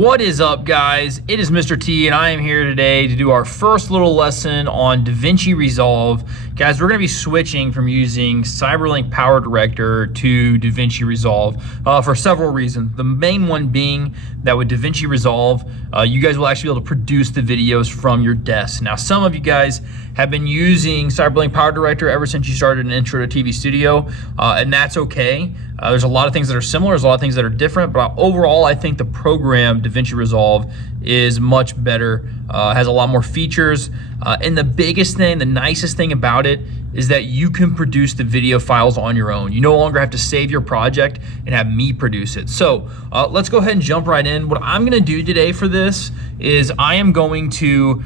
What is up, guys? It is Mr. T, and I am here today to do our first little lesson on Davinci Resolve. Guys, we're going to be switching from using CyberLink Power Director to Davinci Resolve for several reasons. The main one being that with Davinci Resolve, you guys will actually be able to produce the videos from your desk. Now, some of you guys have been using CyberLink Power Director ever since you started an Intro to TV Studio, and that's okay. There's a lot of things that are similar, there's a lot of things that are different, but overall, I think the program Davinci Resolve is much better, has a lot more features, and the biggest thing, the nicest thing about it is that you can produce the video files on your own. You no longer have to save your project and have me produce it. So let's go ahead and jump right in. What I'm gonna do today for this is I am going to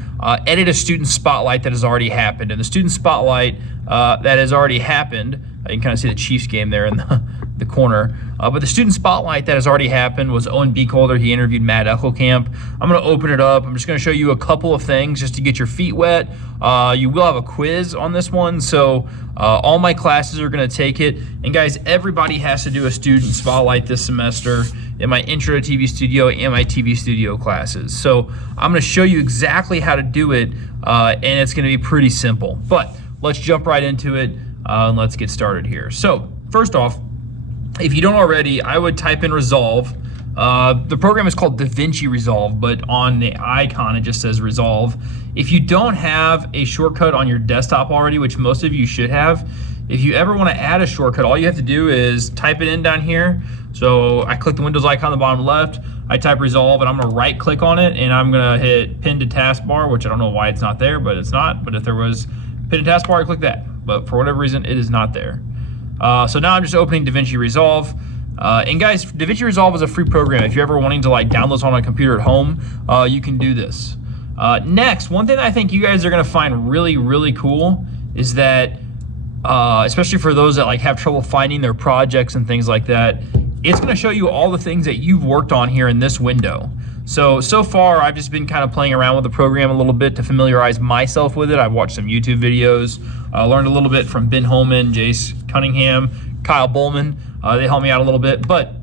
edit a student spotlight that has already happened. And the student spotlight that has already happened, you can kind of see the Chiefs game there in the corner. But the student spotlight that has already happened was Owen Beekholder. He interviewed Matt Eckelkamp. I'm going to open it up. I'm just going to show you a couple of things just to get your feet wet. You will have a quiz on this one, so all my classes are going to take it. And guys, everybody has to do a student spotlight this semester in my Intro to TV Studio and my TV Studio classes. So I'm going to show you exactly how to do it, and it's going to be pretty simple. But let's jump right into it, and let's get started here. So first off, if you don't already, I would type in Resolve. The program is called Davinci Resolve, but on the icon it just says Resolve. If you don't have a shortcut on your desktop already, which most of you should have, if you ever want to add a shortcut, all you have to do is type it in down here. So I click the Windows icon on the bottom left, I type Resolve, and I'm going to right click on it, and I'm going to hit Pin to Taskbar, which I don't know why it's not there, but it's not. But if there was Pin to Taskbar, I click that. But for whatever reason, it is not there. So now I'm just opening Davinci Resolve. And guys, Davinci Resolve is a free program. If you're ever wanting to download this on a computer at home, you can do this. Next, one thing that I think you guys are gonna find really, really cool is that, especially for those that have trouble finding their projects and things like that, it's gonna show you all the things that you've worked on here in this window. So far, I've just been kind of playing around with the program a little bit to familiarize myself with it. I've watched some YouTube videos, learned a little bit from Ben Holman, Jace Cunningham, Kyle Bowman. They helped me out a little bit, but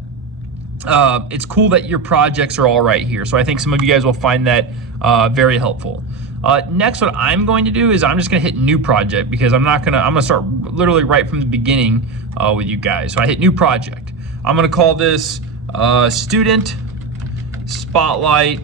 it's cool that your projects are all right here. So I think some of you guys will find that very helpful. Next, what I'm going to do is I'm just gonna hit New Project because I'm gonna start literally right from the beginning with you guys. So I hit New Project. I'm gonna call this Student Spotlight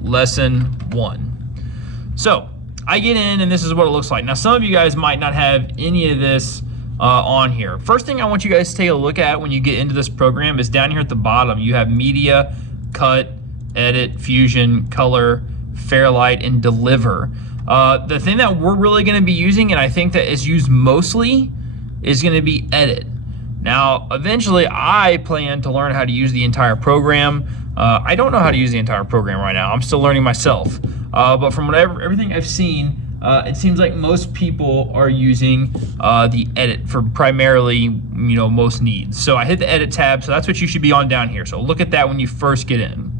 Lesson 1. So I get in and this is what it looks like. Now some of you guys might not have any of this on here. First thing I want you guys to take a look at when you get into this program is down here at the bottom. You have Media, Cut, Edit, Fusion, Color, Fairlight, and Deliver. The thing that we're really going to be using, and I think that is used mostly, is going to be Edit. Now eventually I plan to learn how to use the entire program. I don't know how to use the entire program right now. I'm still learning myself. But from everything I've seen, it seems like most people are using the Edit for primarily, most needs. So I hit the Edit tab, so that's what you should be on down here. So look at that when you first get in.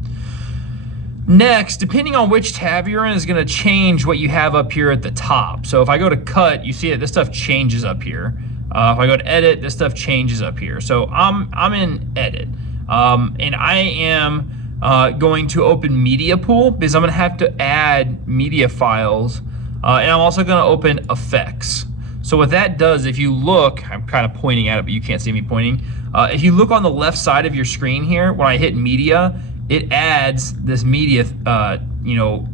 Next, depending on which tab you're in is going to change what you have up here at the top. So if I go to Cut, you see that this stuff changes up here. If I go to Edit, this stuff changes up here. So I'm in Edit. And I am going to open Media Pool because I'm going to have to add media files. And I'm also going to open Effects. So what that does, if you look, I'm kind of pointing at it, but you can't see me pointing. If you look on the left side of your screen here, when I hit Media, it adds this media,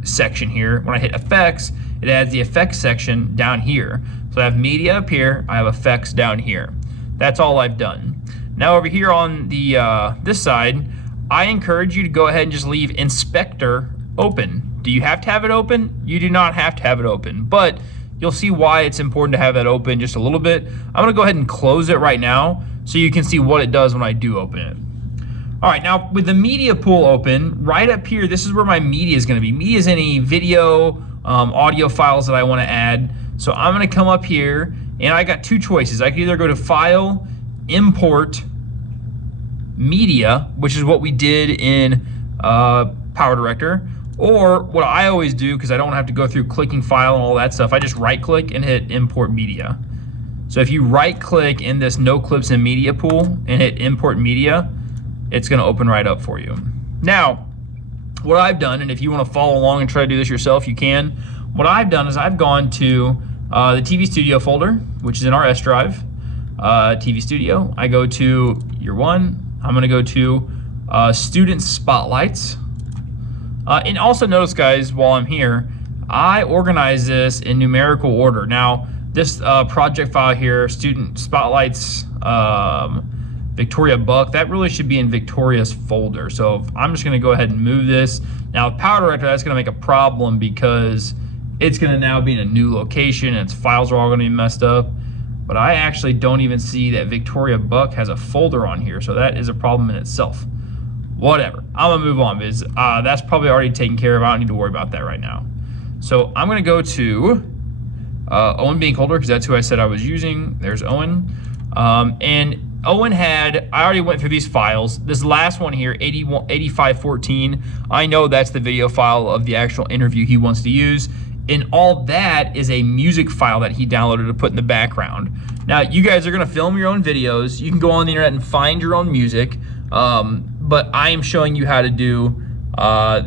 section here. When I hit Effects, it adds the Effects section down here. So I have Media up here, I have Effects down here. That's all I've done. Now over here on the this side, I encourage you to go ahead and just leave Inspector open. Do you have to have it open? You do not have to have it open, but you'll see why it's important to have that open just a little bit. I'm gonna go ahead and close it right now so you can see what it does when I do open it. All right, now with the media pool open, right up here, this is where my media is gonna be. Media is any video, audio files that I wanna add. So I'm gonna come up here and I got two choices. I can either go to File, Import, Media, which is what we did in Power Director, or what I always do, because I don't have to go through clicking file and all that stuff, I just right click and hit Import Media. So if you right click in this No Clips in Media pool and hit Import Media, it's gonna open right up for you. Now, what I've done, and if you want to follow along and try to do this yourself, you can. What I've done is I've gone to the TV Studio folder, which is in our S drive. TV Studio. I go to year 1. I'm going to go to Student Spotlights. And also notice, guys, while I'm here, I organize this in numerical order. Now, this project file here, Student Spotlights, Victoria Buck, that really should be in Victoria's folder. So I'm just going to go ahead and move this. Now, with Power Director, that's going to make a problem because it's going to now be in a new location and its files are all going to be messed up. But I actually don't even see that Victoria Buck has a folder on here, so that is a problem in itself. Whatever, I'm gonna move on because that's probably already taken care of. I don't need to worry about that right now. So I'm gonna go to Owen Bank holder because that's who I said I was using. There's Owen. And Owen I already went through these files. This last one here, 8514, I know that's the video file of the actual interview he wants to use. And all that is a music file that he downloaded to put in the background. Now, you guys are gonna film your own videos. You can go on the internet and find your own music, but I am showing you how to do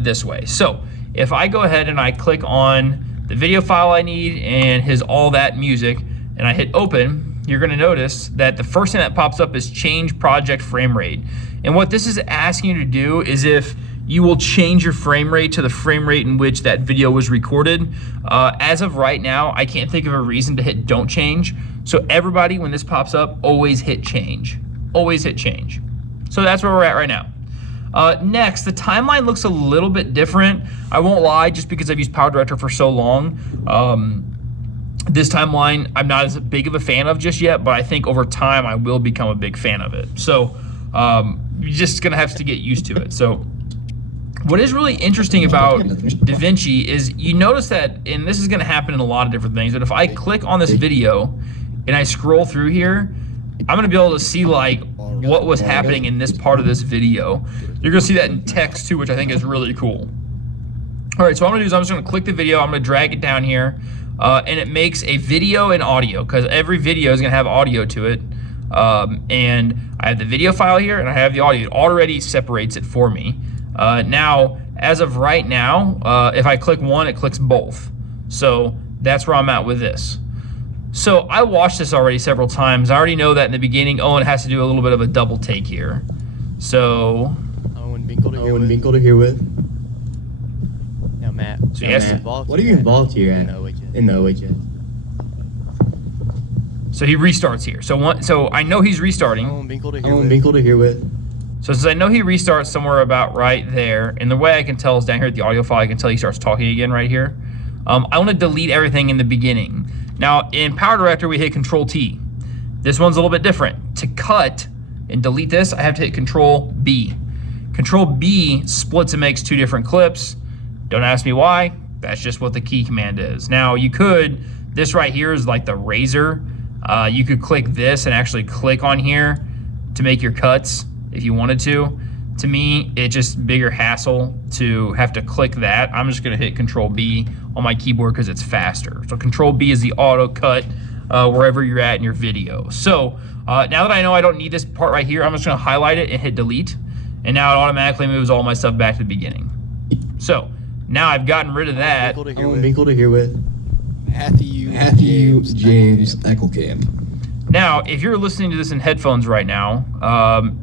this way. So if I go ahead and I click on the video file I need and his all that music, and I hit open, you're gonna notice that the first thing that pops up is change project frame rate. And what this is asking you to do is if you will change your frame rate to the frame rate in which that video was recorded. As of right now, I can't think of a reason to hit don't change. So everybody, when this pops up, always hit change. Always hit change. So that's where we're at right now. Next, the timeline looks a little bit different. I won't lie, just because I've used Power Director for so long. This timeline, I'm not as big of a fan of just yet, but I think over time I will become a big fan of it. So you're just gonna have to get used to it. So what is really interesting about Davinci is you notice that, and this is gonna happen in a lot of different things, that if I click on this video and I scroll through here, I'm gonna be able to see like what was happening in this part of this video. You're gonna see that in text too, which I think is really cool. All right, so what I'm gonna do is I'm just gonna click the video, I'm gonna drag it down here, and it makes a video and audio, because every video is gonna have audio to it. And I have the video file here and I have the audio. It already separates it for me. Now, as of right now, if I click one, it clicks both. So that's where I'm at with this. So I watched this already several times. I already know that in the beginning, Owen has to do a little bit of a double take here. So Owen Binkle to here with. Now, Matt. So yes. What are you involved here at? In the OHS. So he restarts here. So I know he's restarting. Owen Binkle to here with. So since I know he restarts somewhere about right there, and the way I can tell is down here at the audio file, I can tell he starts talking again right here. I want to delete everything in the beginning. Now in Power Director, we hit Control T. This one's a little bit different. To cut and delete this, I have to hit Control B. Control B splits and makes two different clips. Don't ask me why. That's just what the key command is. Now you could, this right here is like the razor. You could click this and actually click on here to make your cuts if you wanted to. To me, it's just bigger hassle to have to click that. I'm just gonna hit Control B on my keyboard because it's faster. So Control B is the auto cut wherever you're at in your video. So now that I know I don't need this part right here, I'm just gonna highlight it and hit delete. And now it automatically moves all my stuff back to the beginning. So now I've gotten rid of that. Owen Binkle to here with. Matthew James Eckelcam. Now, if you're listening to this in headphones right now,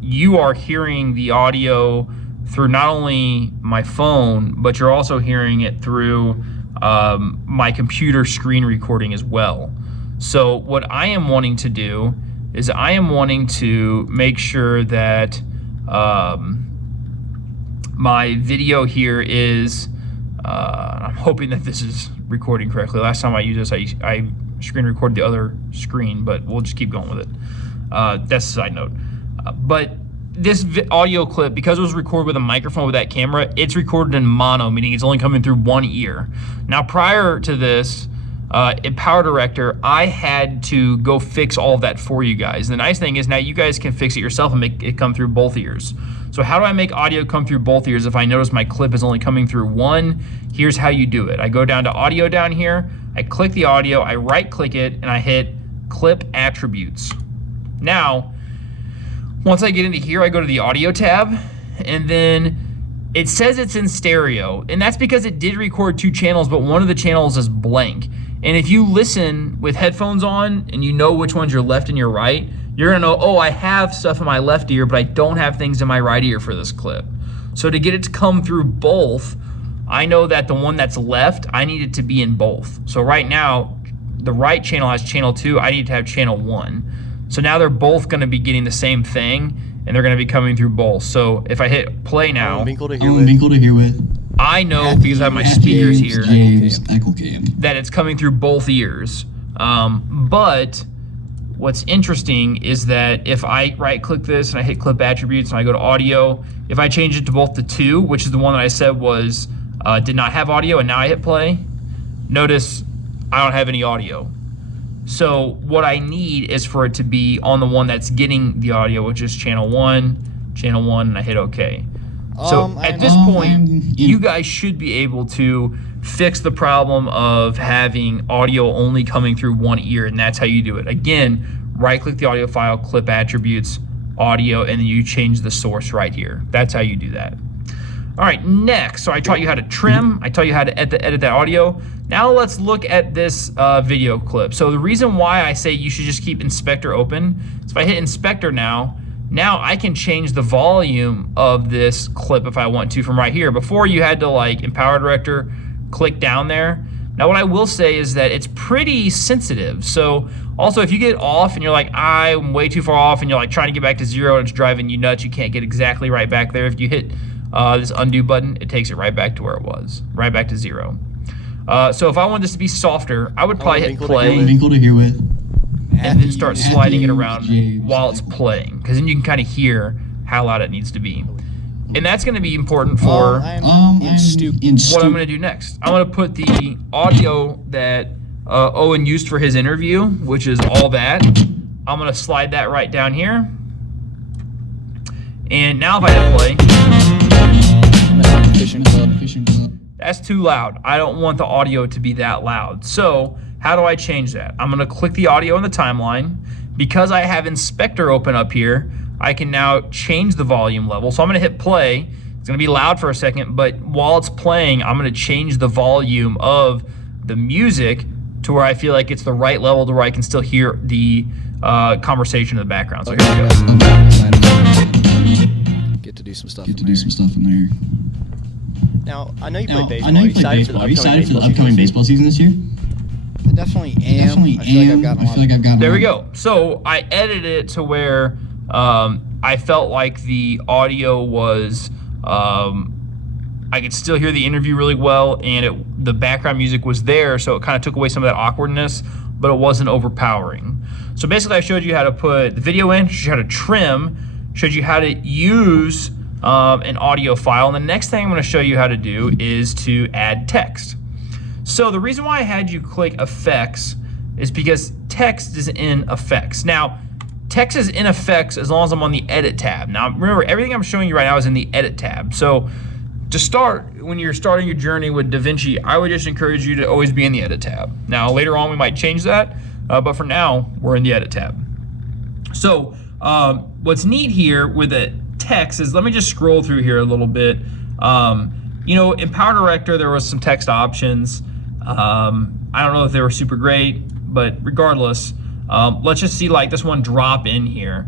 you are hearing the audio through not only my phone, but you're also hearing it through my computer screen recording as well. So what I am wanting to do is I am wanting to make sure that my video here is, I'm hoping that this is recording correctly. Last time I used this, I screen recorded the other screen, but we'll just keep going with it. That's a side note. But this audio clip, because it was recorded with a microphone with that camera, it's recorded in mono, meaning it's only coming through one ear. Now, prior to this, in Power Director, I had to go fix all of that for you guys. The nice thing is now you guys can fix it yourself and make it come through both ears. So how do I make audio come through both ears if I notice my clip is only coming through one? Here's how you do it. I go down to audio down here, I click the audio, I right click it, and I hit clip attributes. Now, once I get into here, I go to the audio tab, and then it says it's in stereo, and that's because it did record 2 channels, but one of the channels is blank. And if you listen with headphones on and you know which one's your left and your right, you're gonna know, oh, I have stuff in my left ear, but I don't have things in my right ear for this clip. So to get it to come through both, I know that the one that's left, I need it to be in both. So right now, the right channel has channel 2, I need to have channel 1. So now they're both gonna be getting the same thing, and they're gonna be coming through both. So if I hit play now, Winkle to hear with. I know because I have my speakers here James Ecclecam. that it's coming through both ears. But what's interesting is that if I right click this and I hit clip attributes and I go to audio, if I change it to both the 2, which is the one that I said was did not have audio, and now I hit play, notice I don't have any audio. So what I need is for it to be on the one that's getting the audio, which is channel 1, and I hit OK. So at this point, you guys should be able to fix the problem of having audio only coming through one ear, and that's how you do it. Again, right-click the audio file, clip attributes, audio, and then you change the source right here. That's how you do that. All right, next, so I taught you how to trim. I taught you how to edit that audio. Now let's look at this video clip. So the reason why I say you should just keep Inspector open is if I hit Inspector now I can change the volume of this clip if I want to from right here. Before you had to like in Power Director, click down there. Now what I will say is that it's pretty sensitive. So also if you get off and you're like, I'm way too far off, and you're like trying to get back to 0 and it's driving you nuts, you can't get exactly right back there. If you hit this undo button, it takes it right back to where it was, right back to 0. So if I wanted this to be softer, I would probably hit play Winkle to hear with. and then start sliding it around while it's playing, because then you can kind of hear how loud it needs to be. And that's going to be important for what I'm going to do next. I'm going to put the audio that Owen used for his interview, which is all that. I'm going to slide that right down here. And now if I hit play, that's too loud. I don't want the audio to be that loud. So how do I change that? I'm gonna click the audio in the timeline. Because I have Inspector open up here, I can now change the volume level. So I'm gonna hit play. It's gonna be loud for a second, but while it's playing, I'm gonna change the volume of the music to where I feel like it's the right level to where I can still hear the conversation in the background. So here we go. Get to do some stuff. in there. Now, I know you play baseball. I know you play baseball. Are you excited for the upcoming baseball season this year? I definitely am. I feel like I've gotten There we go. So I edited it to where I felt like the audio was, I could still hear the interview really well, and the background music was there, so it kind of took away some of that awkwardness, but it wasn't overpowering. So basically I showed you how to put the video in, showed you how to trim, showed you how to use an audio file, and the next thing I'm going to show you how to do is to add text. So the reason why I had you click effects is because text is in effects. Now, text is in effects as long as I'm on the edit tab. Now remember, everything I'm showing you right now is in the edit tab. So to start, when you're starting your journey with DaVinci, I would just encourage you to always be in the edit tab. Now later on we might change that, but for now we're in the edit tab. So what's neat here with the text is, let me just scroll through here a little bit. You know, in Power Director there was some text options. I don't know if they were super great, but regardless, let's just see like this one drop in here.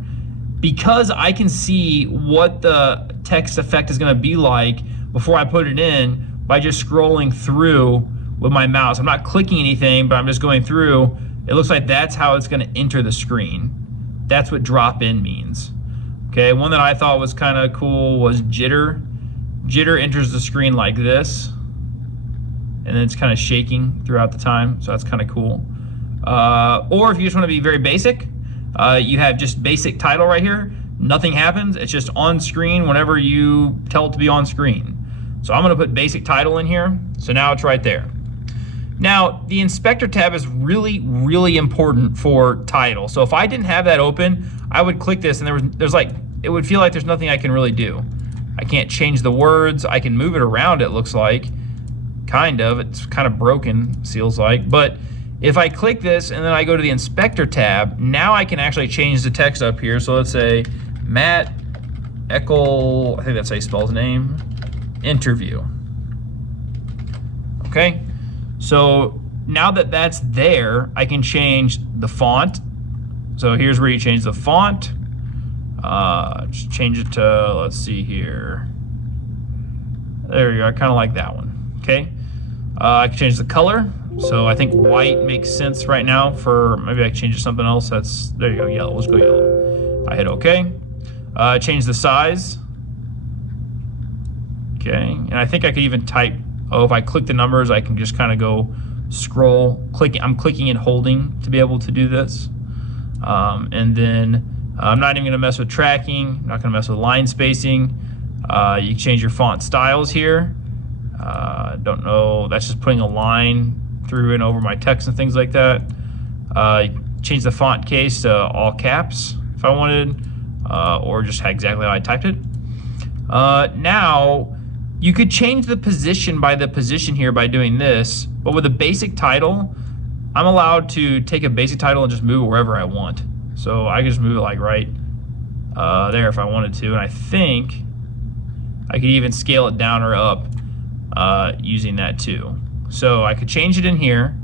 Because I can see what the text effect is going to be like before I put it in by just scrolling through with my mouse. I'm not clicking anything, but I'm just going through. It looks like that's how it's going to enter the screen. That's what drop in means. Okay, one that I thought was kind of cool was jitter. Jitter enters the screen like this, and then it's kind of shaking throughout the time, so that's kind of cool. Or if you just want to be very basic, you have just basic title right here. Nothing happens. It's just on screen whenever you tell it to be on screen. So I'm going to put basic title in here. So now it's right there. Now the Inspector tab is really, really important for title. So if I didn't have that open, I would click this and there's like, it would feel like there's nothing I can really do. I can't change the words. I can move it around, it looks like. Kind of. It's kind of broken, feels like. But if I click this and then I go to the Inspector tab, now I can actually change the text up here. So let's say Matt Eckel, I think that's how you spell his name. interview. Okay, so now that that's there, I can change the font. So here's where you change the font. Just change it to, let's see here. There you go, I kind of like that one. Okay, I can change the color. So I think white makes sense right now for, maybe I can change it to something else. That's, there you go, yellow, let's go yellow. I hit okay. Change the size. Okay, and I think I could even type, oh, if I click the numbers, I can just kind of go scroll, I'm clicking and holding to be able to do this. And then I'm not even gonna mess with tracking, I'm not gonna mess with line spacing. You can change your font styles here. Don't know, that's just putting a line through and over my text and things like that. Change the font case to all caps if I wanted, or just exactly how I typed it. Now, you could change the position by the position here by doing this, but with a basic title, I'm allowed to take a basic title and just move it wherever I want. So I can just move it like right there if I wanted to, and I think I could even scale it down or up using that too. So I could change it in here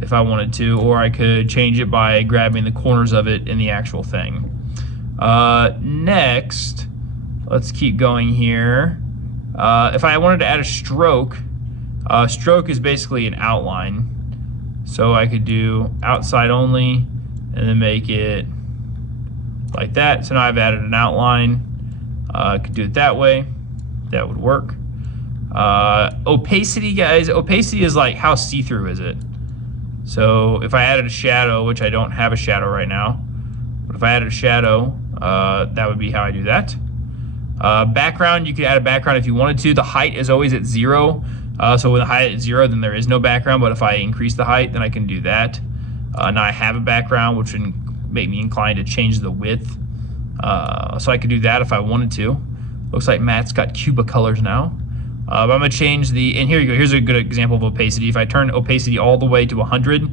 if I wanted to, or I could change it by grabbing the corners of it in the actual thing. Next, let's keep going here. If I wanted to add a stroke, stroke is basically an outline. So I could do outside only and then make it like that. So now I've added an outline. I could do it that way. That would work. Opacity, guys, opacity is like how see-through is it? So if I added a shadow, which I don't have a shadow right now, but if I added a shadow, that would be how I do that. Background, you could add a background if you wanted to. The height is always at 0. So with the height at 0, then there is no background, but if I increase the height, then I can do that. Now I have a background, which would make me inclined to change the width. So I could do that if I wanted to. Looks like Matt's got Cuba colors now. But I'm gonna change the, and here you go, here's a good example of opacity. If I turn opacity all the way to 100,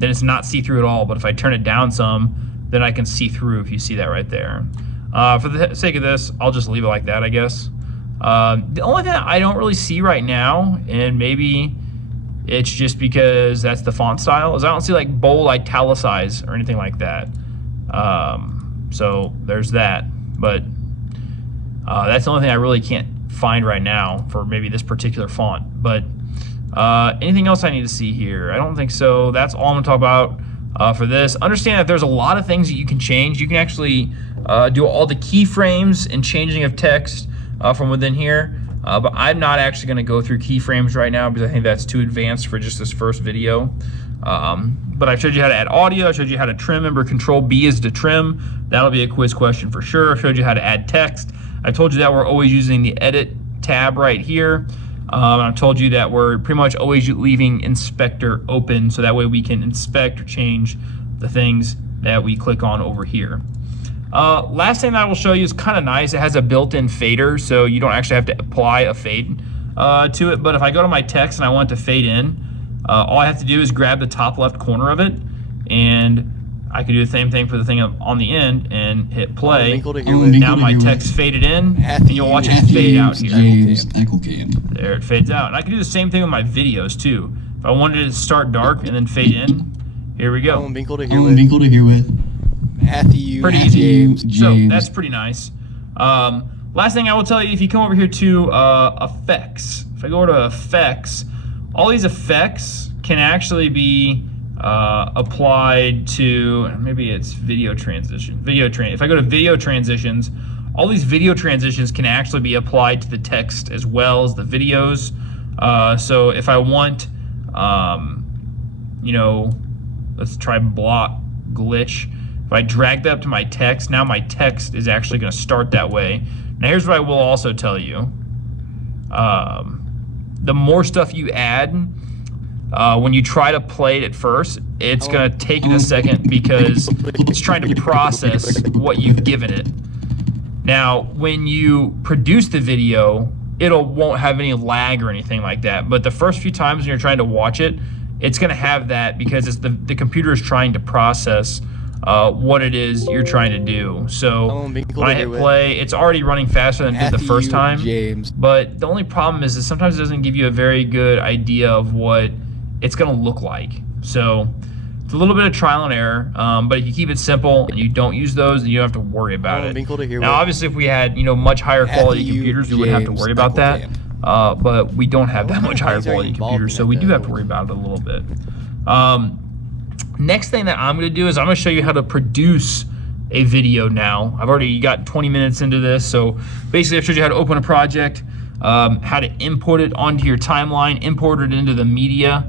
then it's not see-through at all, but if I turn it down some, then I can see through, if you see that right there. For the sake of this, I'll just leave it like that, I guess. The only thing I don't really see right now, and maybe it's just because that's the font style, is I don't see like bold italicize or anything like that. So there's that, but that's the only thing I really can't find right now for maybe this particular font. But anything else I need to see here? I don't think so. That's all I'm gonna talk about for this. Understand that there's a lot of things that you can change. You can actually do all the keyframes and changing of text from within here. But I'm not actually gonna go through keyframes right now because I think that's too advanced for just this first video. But I showed you how to add audio, I showed you how to trim. Remember, Control B is to trim. That'll be a quiz question for sure. I showed you how to add text. I told you that we're always using the edit tab right here. I told you that we're pretty much always leaving inspector open so that way we can inspect or change the things that we click on over here. Last thing that I will show you is kind of nice. It has a built-in fader, so you don't actually have to apply a fade to it. But if I go to my text and I want it to fade in, all I have to do is grab the top left corner of it, and I can do the same thing for the thing on the end and hit play. Now my text faded in, and you'll watch it fade out here. There, it fades out. And I can do the same thing with my videos too. If I wanted it to start dark and then fade in, here we go. Matthew. Pretty easy. So that's pretty nice. Last thing I will tell you, if you come over here to effects, if I go over to effects, all these effects can actually be applied to, maybe it's video transition. If I go to video transitions, all these video transitions can actually be applied to the text as well as the videos. So if I want, you know, let's try block glitch. If I drag that up to my text, now my text is actually going to start that way. Now here's what I will also tell you. The more stuff you add, when you try to play it at first, it's going to take it a second because it's trying to process what you've given it. Now, when you produce the video, won't have any lag or anything like that. But the first few times when you're trying to watch it, it's going to have that because it's the computer is trying to process what it is you're trying to do. So when I hit play, it's already running faster than it did the first time. James. But the only problem is that sometimes it doesn't give you a very good idea of what it's going to look like. So it's a little bit of trial and error, but if you keep it simple and you don't use those, then you don't have to worry about it. Now, obviously, if we had much higher quality computers, we wouldn't have to worry about that. But we don't have that much higher quality computers, so we do have to worry about it a little bit. Next thing that I'm going to do is I'm going to show you how to produce a video now. I've already got 20 minutes into this, so basically I showed you how to open a project, how to import it onto your timeline, import it into the media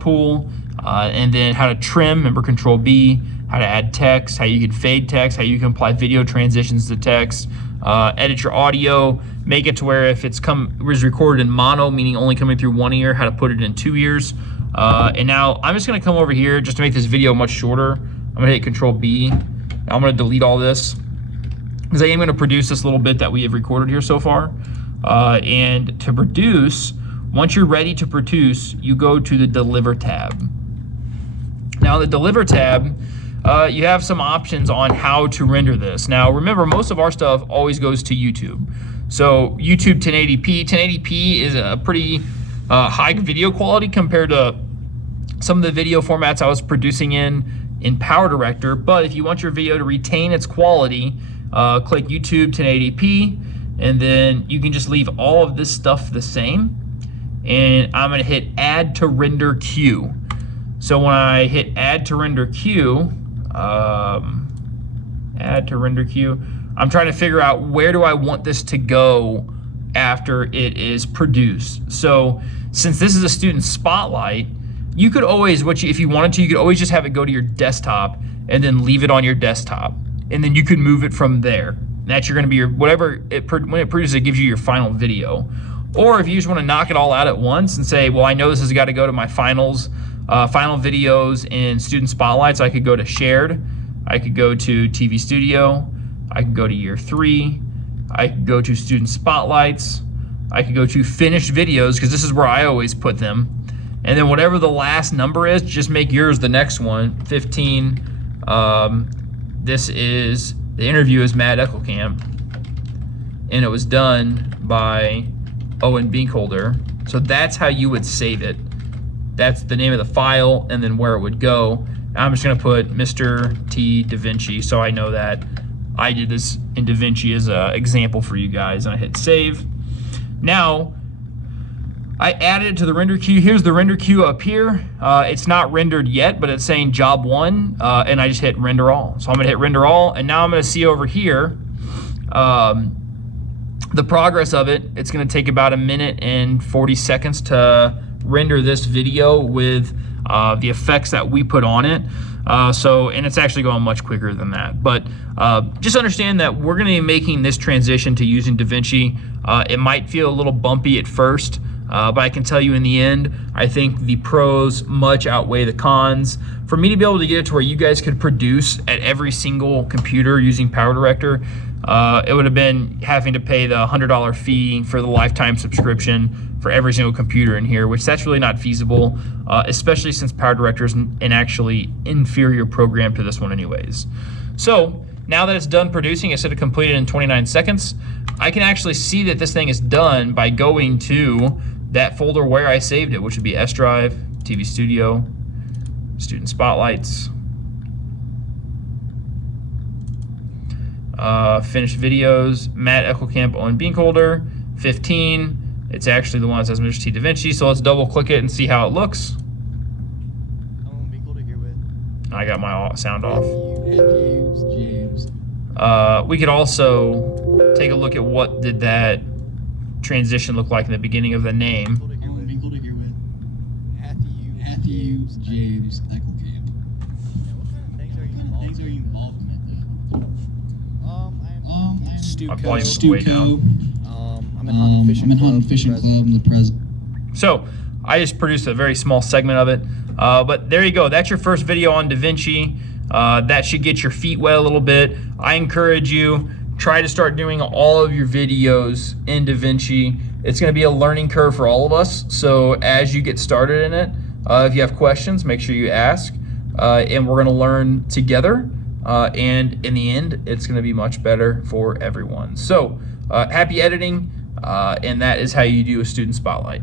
pool, and then how to trim, remember Control B, how to add text, how you can fade text, how you can apply video transitions to text, edit your audio, make it to where if it was recorded in mono, meaning only coming through one ear, how to put it in 2 ears. And now I'm just gonna come over here just to make this video much shorter. I'm gonna hit Control B. I'm gonna delete all this because I am gonna produce this little bit that we have recorded here so far. And to produce, once you're ready to produce, you go to the Deliver tab. Now the Deliver tab, you have some options on how to render this. Now remember, most of our stuff always goes to YouTube. So YouTube 1080p. 1080p is a pretty high video quality compared to some of the video formats I was producing in PowerDirector. But if you want your video to retain its quality, click YouTube 1080p, and then you can just leave all of this stuff the same. And I'm gonna hit Add to Render Queue. So when I hit Add to Render Queue, Add to Render Queue, I'm trying to figure out where do I want this to go after it is produced. So since this is a student spotlight, you could always, if you wanted to, you could always just have it go to your desktop and then leave it on your desktop. And then you could move it from there. And that's gonna be your, whatever, when it produces, it gives you your final video. Or if you just wanna knock it all out at once and say, well, I know this has gotta go to my final videos in Student Spotlight, so I could go to Shared, I could go to TV Studio, I could go to Year 3, I could go to Student Spotlights, I could go to Finished Videos, because this is where I always put them. And then whatever the last number is, just make yours the next one, 15. This is, the interview is Matt Eckelkamp, and it was done by Owen Binkholder. So that's how you would save it. That's the name of the file and then where it would go. I'm just gonna put Mr. T Davinci, so I know that I did this in Davinci as an example for you guys, and I hit save. Now, I added it to the render queue. Here's the render queue up here. It's not rendered yet, but it's saying job 1, and I just hit render all. So I'm gonna hit render all, and now I'm gonna see over here the progress of it. It's gonna take about 1 minute and 40 seconds to render this video with the effects that we put on it. And it's actually going much quicker than that. But just understand that we're gonna be making this transition to using Davinci. It might feel a little bumpy at first, but I can tell you in the end, I think the pros much outweigh the cons. For me to be able to get it to where you guys could produce at every single computer using PowerDirector, it would have been having to pay the $100 fee for the lifetime subscription for every single computer in here, which that's really not feasible, especially since PowerDirector is an actually inferior program to this one anyways. So now that it's done producing, it said it completed in 29 seconds. I can actually see that this thing is done by going to that folder where I saved it, which would be S Drive, TV Studio, Student Spotlights, Finished Videos, Matt Eckelkamp, Owen Binkholder, 15. It's actually the one that says Mr. T Davinci, so let's double click it and see how it looks. Owen Binkholder here with. I got my sound off. James. We could also take a look at what did that transition look like in the beginning of the name. Owen Binkholder here with Matthew James Eckelkamp. What kind of things are you involved in? I'm My volume's way down. I'm in Hunting Fishing Club. I'm the president. So I just produced a very small segment of it, but there you go. That's your first video on Davinci. That should get your feet wet a little bit. I encourage you, try to start doing all of your videos in Davinci. It's going to be a learning curve for all of us. So as you get started in it, if you have questions, make sure you ask. and we're going to learn together. And in the end, it's going to be much better for everyone. So happy editing, and that is how you do a student spotlight.